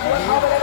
Oh,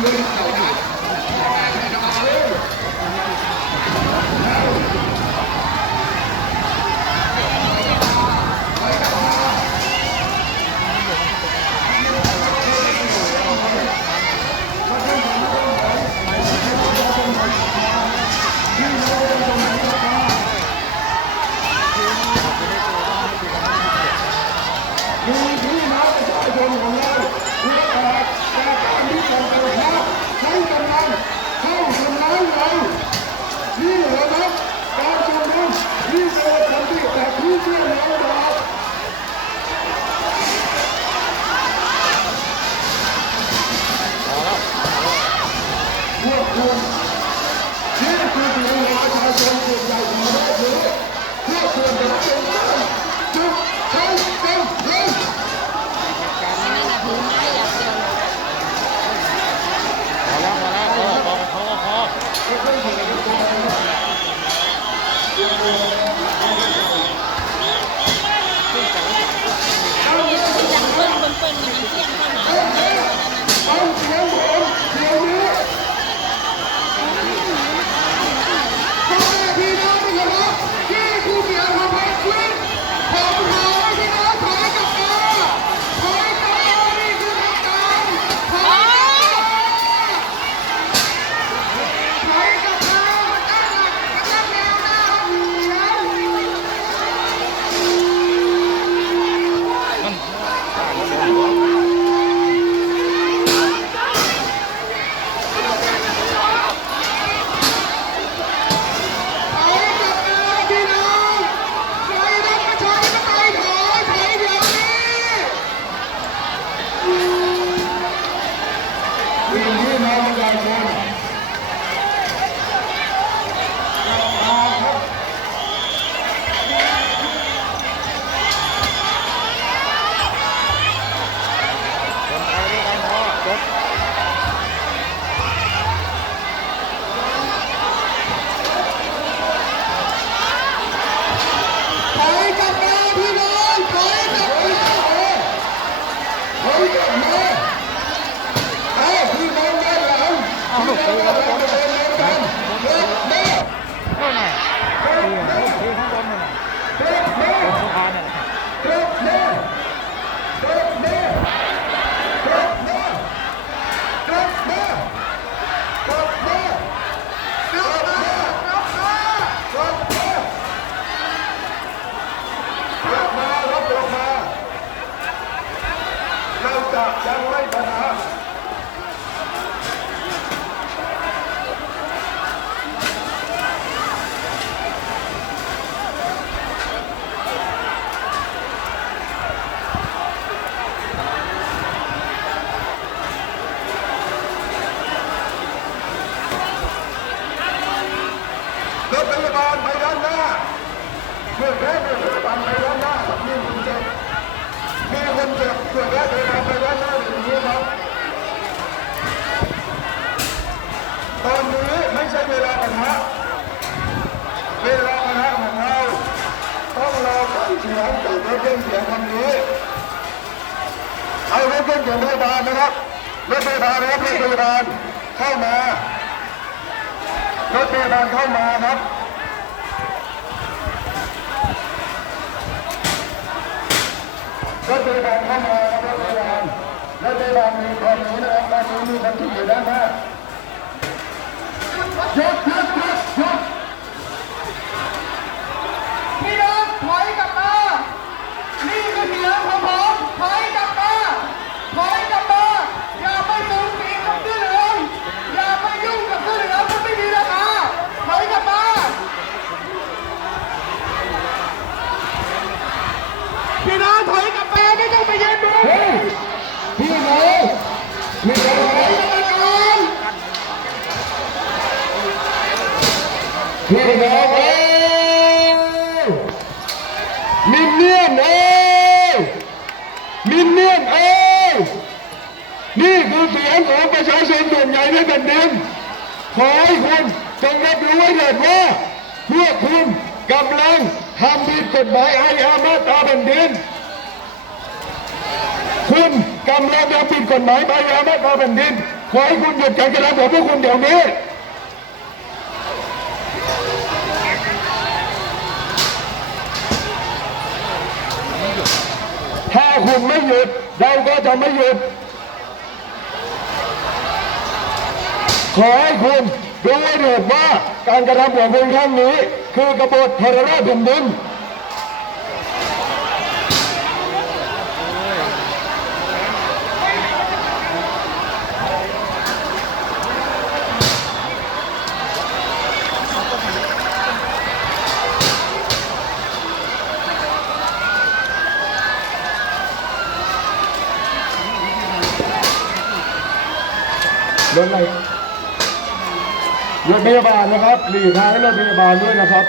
พ อารถพยาบาลเข้ามาครับรถพยาบาลเข้ามาครับรถพยาบาลรถพยาบาลมีคนนี้นะครับตอนนี้มีคนที่อยู่ด้านหน้ายุดหยุดหยุดหยุด พี่น้องถอยกลับมา นี่คือเสียงของผมถอยกลับมา ถอยกลับมา อย่าไปสูงสิงกับเสื้อเหลืองอย่าไปยุ่งกับเสื้อเหลืองมันไม่มีราคาถอยกลับมา พี่น้องถอยกลับมาไม่ต้องไปยืนดู เฮ้ยพี่น้องมีอะไร ถอยกลับมาก่อน พี่น้องเอ้ยมินเนี่ยนเอ้ยมินเนี่ยนเอ้ยนี่คือเสียงของประชาชนส่วนใหญ่ในแผ่นดินขอให้คุณจงรับรู้ไว้เถิดว่าพวกคุณกำลังทำผิดกฎหมายอาญามาตราแผ่นดิน คุณกำลังทำผิดกฎหมายอาญามาตราแผ่นดินขอให้คุณหยุดการกระทำของพวกคุณเดี๋ยวนี้ ถ้า คุณไม่หยุด เราก็จะไม่หยุด ขอให้คุณรู้ไว้เถิดว่าการกระทำของคุณครั้งนี้ คือกบฏทรราชแผ่นดิน รถอะไรรถพยาบาลนะครับหลีกทางให้รถพยาบาลด้วยนะครับ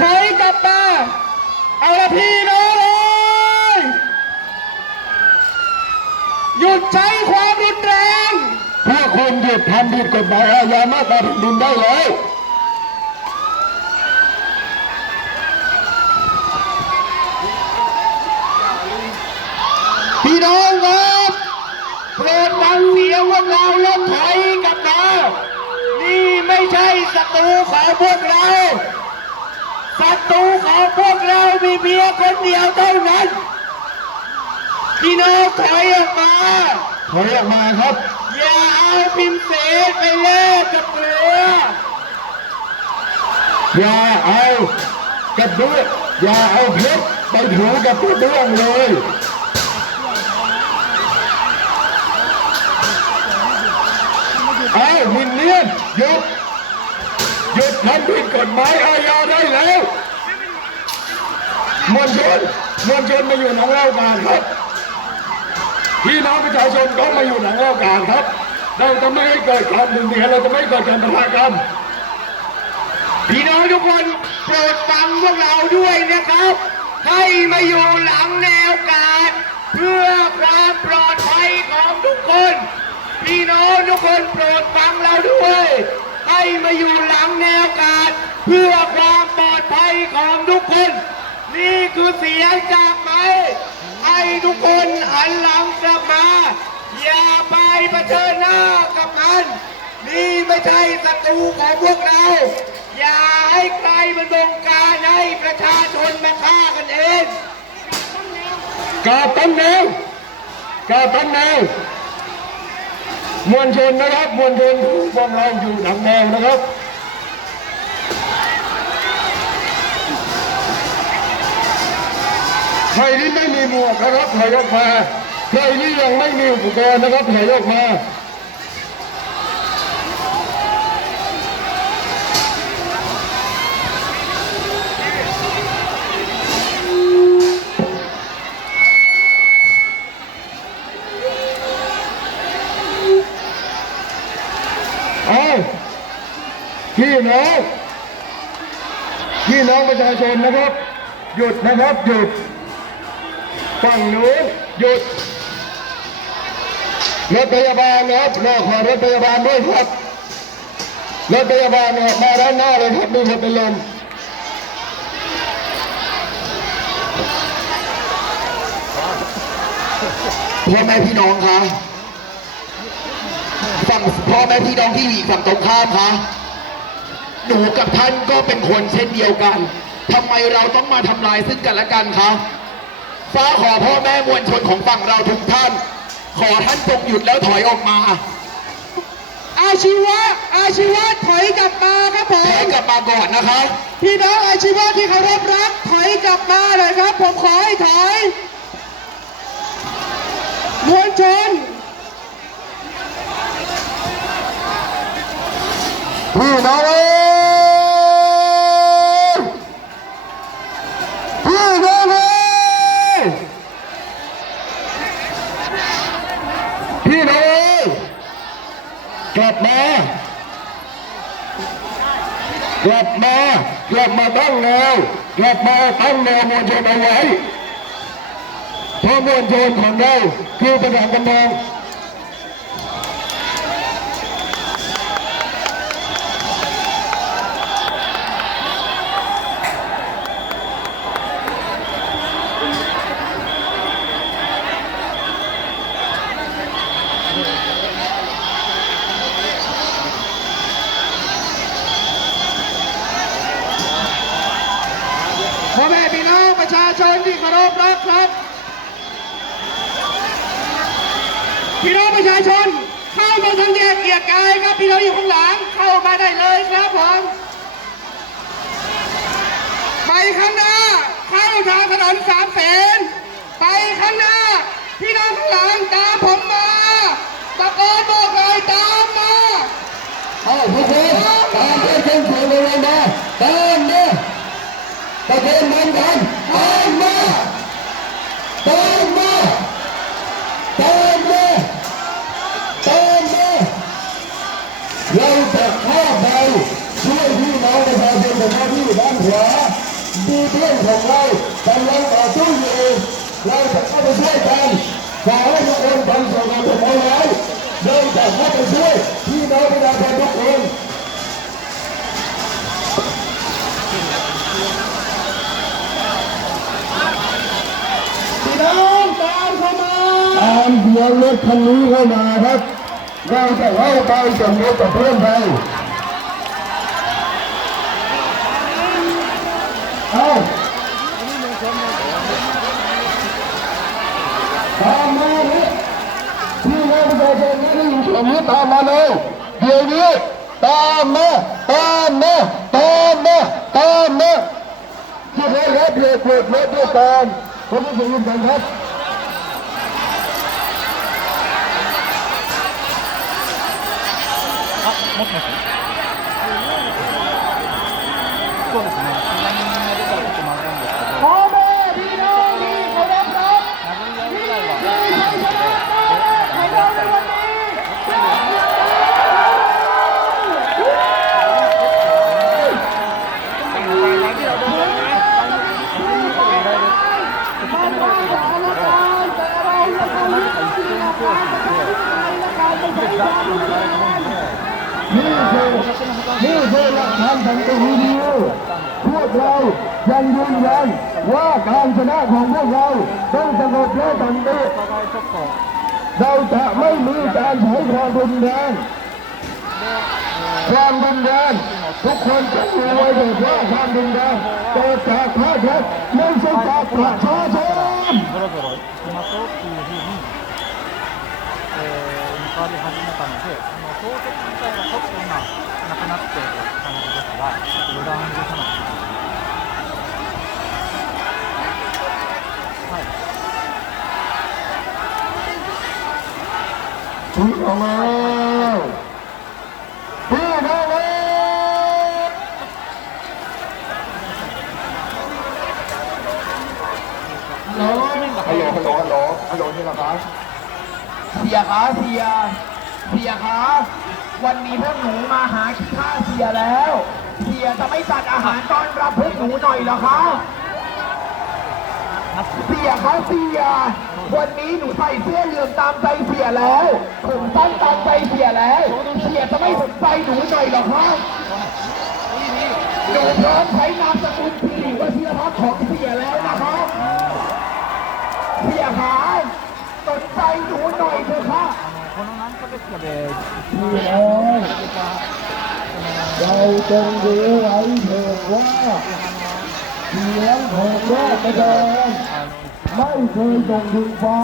ถอยกลับมาเอาละพี่น้องเลยหยุดใช้ความรุนแรง พวกคุณหยุดทำผิดกฎหมายอาญามาตราแผ่นดินได้แล้ว พี่น้องครับโปรดฟังเสียงพวกเราแล้วถอยกลับมานี่ไม่ใช่ศัตรูของพวกเราศัตรูของพวกเรามีเพียงคนเดียวเท่านั้น พี่น้องถอยออกมาถอยออกมาครับ อย่าเอาพิมพ์เสนไปแลกกับเกลืออย่าเอากระเบื้องอย่าเอาเพชรไปถูกับกระเบื้องเลย เอา เรียนหยุดหยุดทำผิดกฎหมายอาญาได้แล้วมวลชนมวลชนมาอยู่หนังเล่าการครับพี่น้องประชาชนก็มาอยู่หนังเล่าการครับ เราจะไม่ให้เกิดความดึงเดียเราจะไม่ให้เกิดการประทะกันพี่น้องทุกคนโปรดฟังพวกเราด้วยนะครับ ให้มาอยู่หลังแนวกาดเพื่อความปลอดภัยของทุกคน พี่น้องทุกคนโปรดฟังเราด้วย ให้มาอยู่หลังแนวกาดเพื่อความปลอดภัยของทุกคน นี่คือเสียงจากไหมให้ทุกคนหันหลังกลับมา อย่าไปเผชิญหน้ากับมันนี่ไม่ใช่ศัตรูของพวกเรา อย่าให้ใครมาบงการให้ประชาชนมาฆ่ากันเองกาตั้งแนวกาตั้งแนว มวลชนนะครับ มวลชนพวกเราอยู่หลังแนวนะครับใครที่ไม่มีหมวกนะครับถอยออกมาใครที่ยังไม่มีอุปกรณ์นะครับถอยออกมาเอา พี่น้องพี่น้องประชาชนนะครับ หยุดนะครับหยุดฝั่งนู้นหยุดรถพยาบาลนะครับรอขอรถพยาบาลด้วยครับรถพยาบาลออกมาด้านหน้าเลยครับมีคนเป็นลมพ่อแม่พี่น้องคะฝั่งพ่อแม่พี่น้องที่อยู่ฝั่งตรงข้ามคะ หนูกับท่านก็เป็นคนเช่นเดียวกันทำไมเราต้องมาทำลายซึ่งกันและกันคะฟ้าขอพ่อแม่มวลชนของฝั่งเราทุกท่าน ขอท่านจงหยุดแล้วถอยออกมา อาชีวะ อาชีวะถอยกลับมาครับผถอมยกลับมาก่อนนะคะพี่น้องอาชีวะที่เคารพรัก ถอยกลับมาหน่อยครับ ผมขอให้ถอยมวลชนพี่น้องเอ้ยพี่น้องเอ้ยพี่น้องเอ้ยกลับมา กลับมากลับมาตั้งแนวกลับมาตั้งแนวมวลชนเอาไว้เพราะมวลชนของเราคือประธานกำลัง พ่อแม่พี่น้องประชาชนที่เคารพรักครับ พี่น้องประชาชน เข้ามาทางแยกเกียรติกายครับพี่น้องอยู่ข้างหลังเข้ามาได้เลยครับผมไปข้างหน้า เข้าทางถนนสามเสนไปข้างหน้า พี่น้องข้างหลังตามผมมาตะโกนบอกเลยตามมาเอาทุกคนตามเพื่อนเพื่อนเพื่อนเลยมาตามมาตะเกียบมันกัน ขอให้ทุกคนฟังส่วนของเราไว้เดินจากเข้าไปช่วยพี่น้องประชาชนทุกคนพี่น้องตามเข้ามาตามเสียงรถคันนี้เข้ามาครับเราจะเข้าไปสมรสกับเพื่อนเราเอาตามมาเลยพี่น้องประชาชนไม่ได้อ ยู่ตรงนี้ตามมาเลยเดี๋ยวนี้ตามมาตามมาตามมาตามมาที่ได้รับเหตุเกิดรถด้วยกันผมไม่ได้ยินกันครับそう นี่คือหลักฐานทางตัววิดีโอพวกเรายังยืนยันว่าการชนะของพวกเราต้องสงบและสันติ お互いちょっと、 เราจะไม่มีการใช้ความรุนแรงความรุนแรงทุกคนจะรู้ไว้เลยว่าความรุนแรงเกิดจากภาครัฐไม่ใช่จากประชาชน ぞろぞろ行きましょうっていうふうに、えー、向かわり始めたので、 投石自体はちょっと今なくなっている感じですがちょっと油断できないはいฮัลโเสียขาวันนี้พวกหนูมาหาขี้ข้าเสียแล้ว เสียจะไม่จัดอาหารต้อนรับพวกหนูหน่อยเหรอคะเสียคะเสีย วันนี้หนูใส่เสื้อเหลืองตามใจเสียแล้วผมตั้งตามใจเสียแล้ว เสียจะไม่สนใจหนูหน่อยเหรอคะหนูพร้อมใช้นามสกุลสิริวัชิรพัฒน์ของ พี่น้องเราจงรู้ไว้เถิดว่าเสียงของแม่กระเดองไม่เคยส่งถึงฟ้า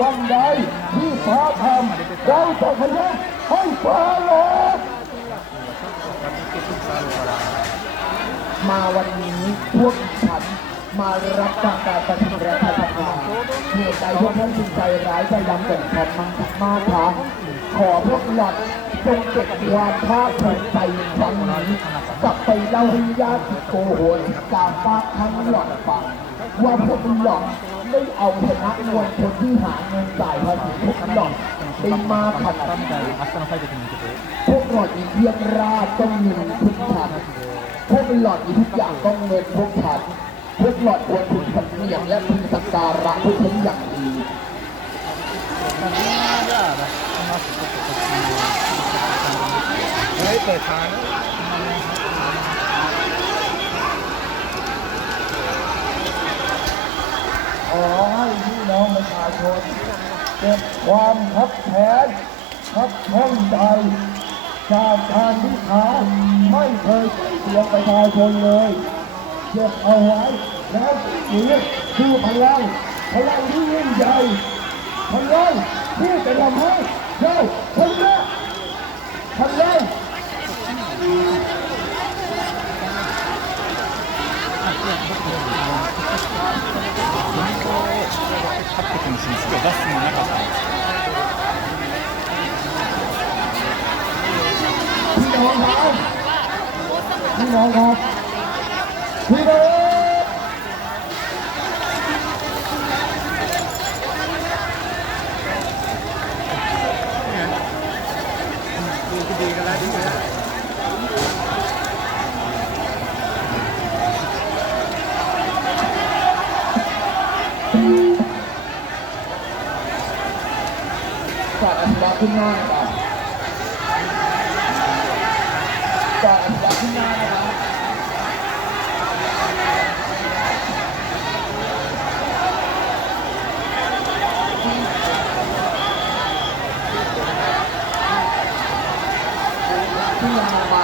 วันใดที่ฟ้าทำเราจะพยักให้ฟ้าหลบมาวันนี้พวก มารับฟังการประชุมรัฐสภาเหตุใดพวกท่านจึงใจร้ายใจดำเกิดความมังมากคะขอพวกหลอดจงเก็บความภาคภูมิใจวันงนี้กลับไปเล่าให้ญาติโกหกกามฟ้าทั้งหลอดฟังว่าพวกหลอดได้เอาชนะมวลคนที่หาเงินจ่ายภาษีพวกหลอดเป็นมาขัดพวกหลอดอีเพียงราต้องเงินทุกฉันพวกหลอดอีทุกอย่างต้องเงินพวกฉัน พวกหลอดควรพึงสำเนียงและพึงสักการะทุกชอย่างดีไม่เปิดทางขอให้พี่น้องประชาชนเก็บความทับแขนทับข้องใจ จากการที่ขาไม่เคยเสียงประชาชนเลย เก็บเอาไว้แล้วนี่คือพลังพลังที่ยิ่งใหญ่พลังที่จะทำให้เราชนะพลัง 勝ってくるし、すごい出すのなかった。 พี่น้องครับพี่น้องครับ พี่น้องฝากอธิบายขึ้นหน้านะครับฝากอธิบายขึ้นหน้านะครับ ที่ยังไป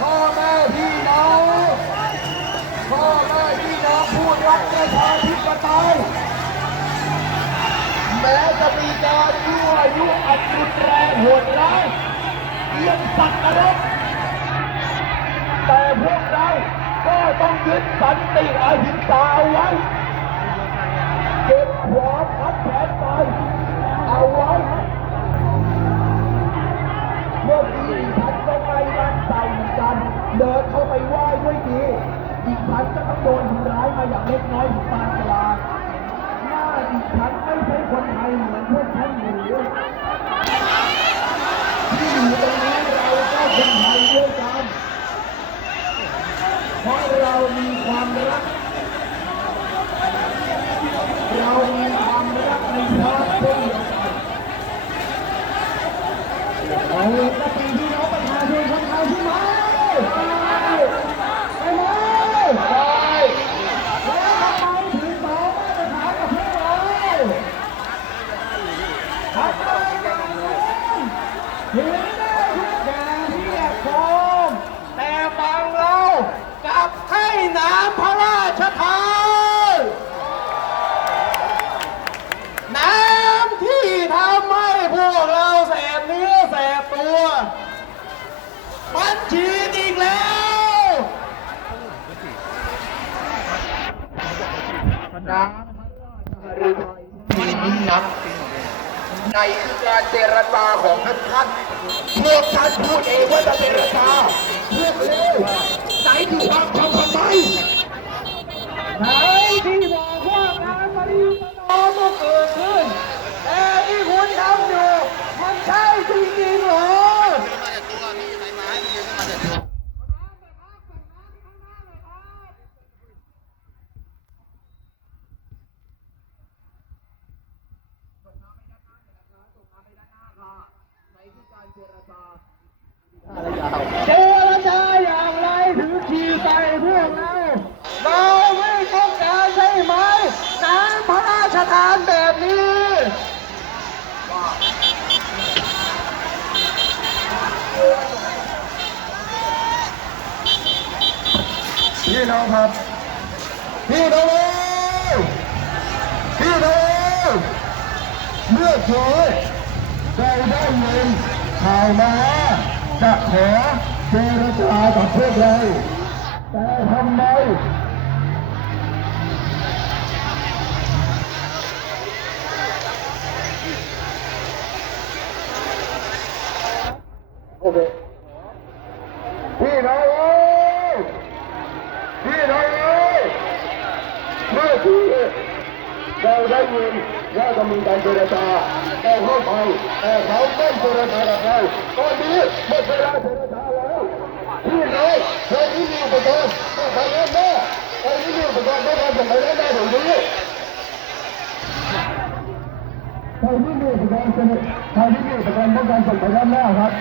พ่อแม่พี่น้องเอ้ยพ่อแม่พี่น้องพูดรักประชาธิปไตยแม้จะมีการยั่วยุอันรุนแรงโหดร้ายเยี่ยมสัตว์นรกแต่พวกเราก็ต้องยึดสันติอหิงสาเอาไว้เก็ันก็ต้องโดนทำร้ายมาอย่างเล็กน้อยถึงปานกลางหน้าอีกฉันไม่ใช่คนไทยเหมือนพวกท่านหรือที่อยู่ตรงนี้เราก็คนไทยด้วยกันเพราะเรามีความรัก พี่น้องพี่น้องเมื่อคืนเรได้ยินข่าวมาจะขอเจรจากับพวกเราแต่ทำไมโอเคพี่น้องเอ้ยพี่น้องเอ้ยเมื่อคืนเรา ได้ยินว่าจะมีการเจรจาเราเข้าไปแต่เขาไม่เจรจากับเราตอนนี้หมดเวลาเจรจาแล้วพี่น้องใครที่มีอุปกรณ์ต้องไปด้านหน้าใครที่มีอุปกรณ์ต้องไปส่งไปด้านหน้าถึงนี้ใครที่มีอุปกรณ์ใครที่มีอุปกรณ์ต้องการส่งไปด้านหน้ครับ